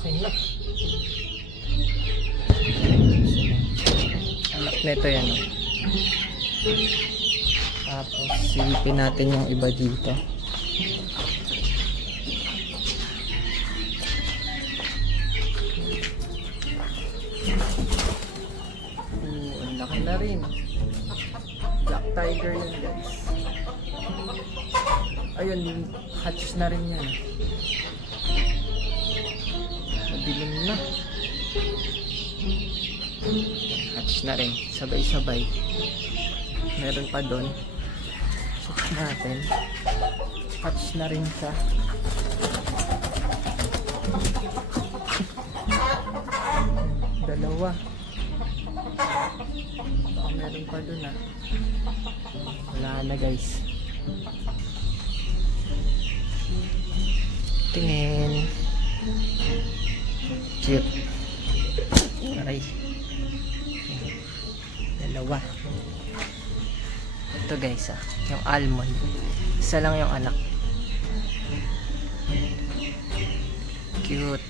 laki na. Anak nito yan. Tapos silipin natin yung iba dito. Ang laki na rin. Black tiger yan guys. Ayun, hatch na rin yan. Madilim na. Hatch na rin. Sabay-sabay. Meron pa doon. Check natin. Hatch na rin siya. Dalawa. Baka meron pa doon ah. Wala na guys. Tingin. Cute. Aray. Dalawa. Ito guys ah. Yung almond. Isa lang yung anak. Cute.